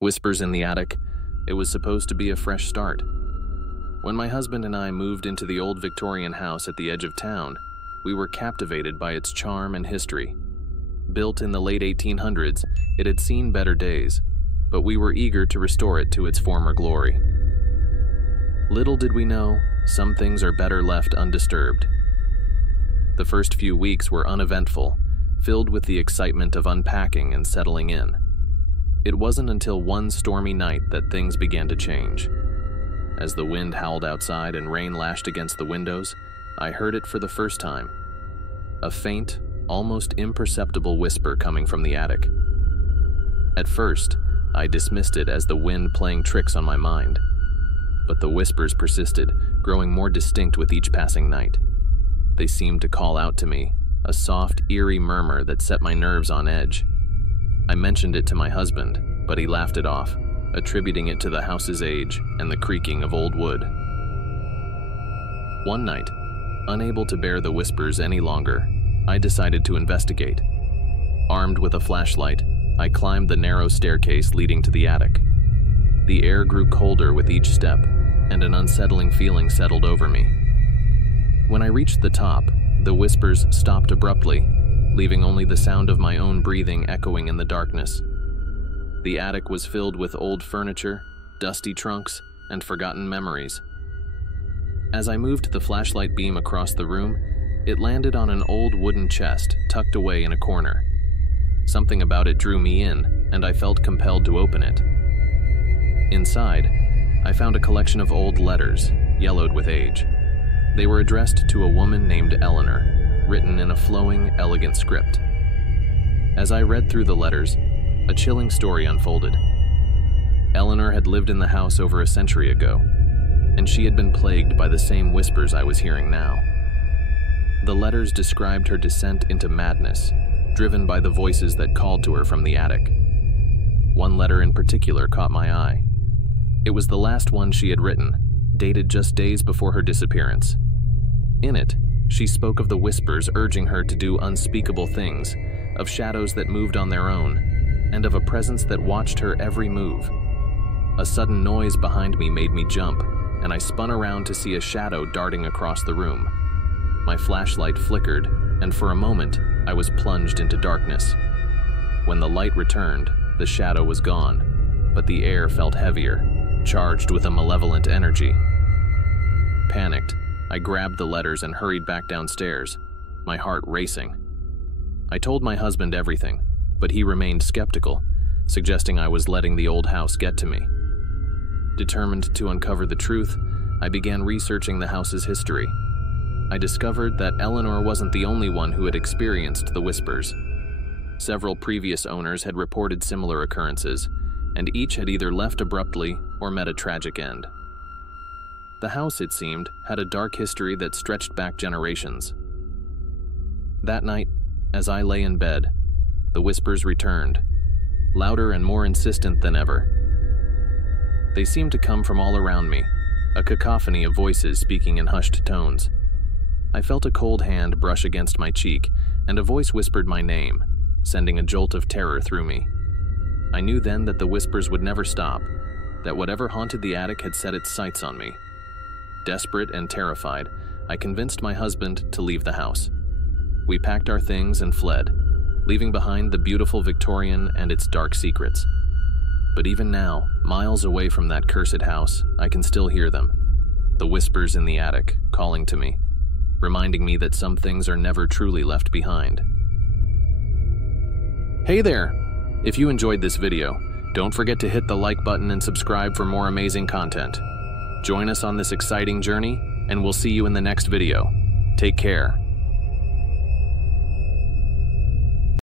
Whispers in the attic. It was supposed to be a fresh start. When my husband and I moved into the old Victorian house at the edge of town, we were captivated by its charm and history. Built in the late 1800s, it had seen better days, but we were eager to restore it to its former glory. Little did we know, some things are better left undisturbed. The first few weeks were uneventful, filled with the excitement of unpacking and settling in. It wasn't until one stormy night that things began to change. As the wind howled outside and rain lashed against the windows, I heard it for the first time. A faint, almost imperceptible whisper coming from the attic. At first, I dismissed it as the wind playing tricks on my mind. But the whispers persisted, growing more distinct with each passing night. They seemed to call out to me, a soft, eerie murmur that set my nerves on edge. I mentioned it to my husband, but he laughed it off, attributing it to the house's age and the creaking of old wood. One night, unable to bear the whispers any longer, I decided to investigate. Armed with a flashlight, I climbed the narrow staircase leading to the attic. The air grew colder with each step, and an unsettling feeling settled over me. When I reached the top, the whispers stopped abruptly, leaving only the sound of my own breathing echoing in the darkness. The attic was filled with old furniture, dusty trunks, and forgotten memories. As I moved the flashlight beam across the room, it landed on an old wooden chest tucked away in a corner. Something about it drew me in, and I felt compelled to open it. Inside, I found a collection of old letters, yellowed with age. They were addressed to a woman named Eleanor, written in a flowing, elegant script. As I read through the letters, a chilling story unfolded. Eleanor had lived in the house over a century ago, and she had been plagued by the same whispers I was hearing now. The letters described her descent into madness, driven by the voices that called to her from the attic. One letter in particular caught my eye. It was the last one she had written, dated just days before her disappearance. In it, she spoke of the whispers urging her to do unspeakable things, of shadows that moved on their own, and of a presence that watched her every move. A sudden noise behind me made me jump, and I spun around to see a shadow darting across the room. My flashlight flickered, and for a moment, I was plunged into darkness. When the light returned, the shadow was gone, but the air felt heavier, charged with a malevolent energy. Panicked, I grabbed the letters and hurried back downstairs, my heart racing. I told my husband everything, but he remained skeptical, suggesting I was letting the old house get to me. Determined to uncover the truth, I began researching the house's history. I discovered that Eleanor wasn't the only one who had experienced the whispers. Several previous owners had reported similar occurrences, and each had either left abruptly or met a tragic end. The house, it seemed, had a dark history that stretched back generations. That night, as I lay in bed, the whispers returned, louder and more insistent than ever. They seemed to come from all around me, a cacophony of voices speaking in hushed tones. I felt a cold hand brush against my cheek, and a voice whispered my name, sending a jolt of terror through me. I knew then that the whispers would never stop, that whatever haunted the attic had set its sights on me. Desperate and terrified, I convinced my husband to leave the house. We packed our things and fled, leaving behind the beautiful Victorian and its dark secrets. But even now, miles away from that cursed house, I can still hear them. The whispers in the attic, calling to me, reminding me that some things are never truly left behind. Hey there! If you enjoyed this video, don't forget to hit the like button and subscribe for more amazing content. Join us on this exciting journey, and we'll see you in the next video. Take care.